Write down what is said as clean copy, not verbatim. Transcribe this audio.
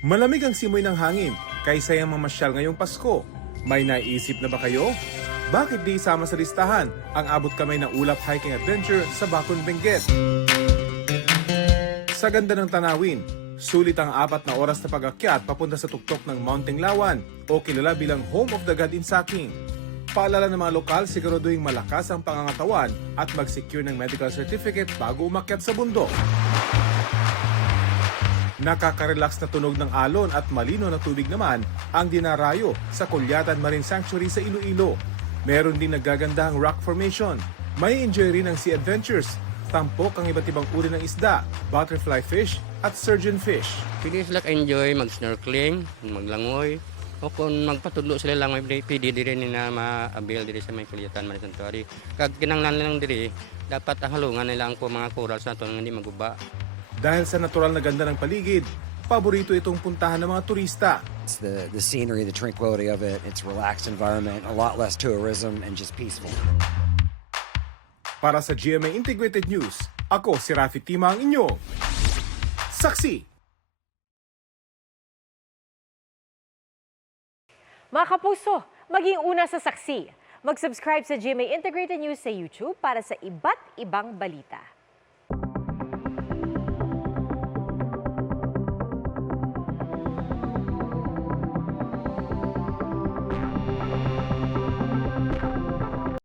Malamig ang simoy ng hangin kaysa yung mamasyal ngayong Pasko. May naisip na ba kayo? Bakit di isama sa listahan ang abot kamay na ulap hiking adventure sa Bacon, Benguet? Sa ganda ng tanawin, sulit ang 4 na oras na pag-akyat papunta sa tuktok ng Mounting Lawan o kilala bilang Home of the God in Saking. Paalala ng mga lokal, siguraduhin malakas ang pangangatawan at mag-secure ng medical certificate bago umakyat sa bundok. Nakaka-relax na tunog ng alon at malino na tubig naman ang dinarayo sa Kulyatan Marine Sanctuary sa Iloilo. Meron din nagagandahang rock formation. May enjoy rin ang sea adventures. Tampok ang iba't ibang uri ng isda, butterfly fish at surgeon fish. Pwede sila enjoy mag-snorkeling, maglangoy, o kung magpatudlo sila lang, may pwede din na ma-avail diri sa may Kulyatan Marine Sanctuary. Kag kinanglan lang diri, dapat halungan nila ang mga corals na ito hindi maguba. Dahil sa natural na ganda ng paligid, paborito itong puntahan ng mga turista. It's the scenery, the tranquility of it. It's a relaxed environment, a lot less tourism, and just peaceful. Para sa GMA Integrated News, ako si Rafi Tima ang inyo. Saksi! Mga kapuso, maging una sa saksi. Mag-subscribe sa GMA Integrated News sa YouTube para sa iba't ibang balita.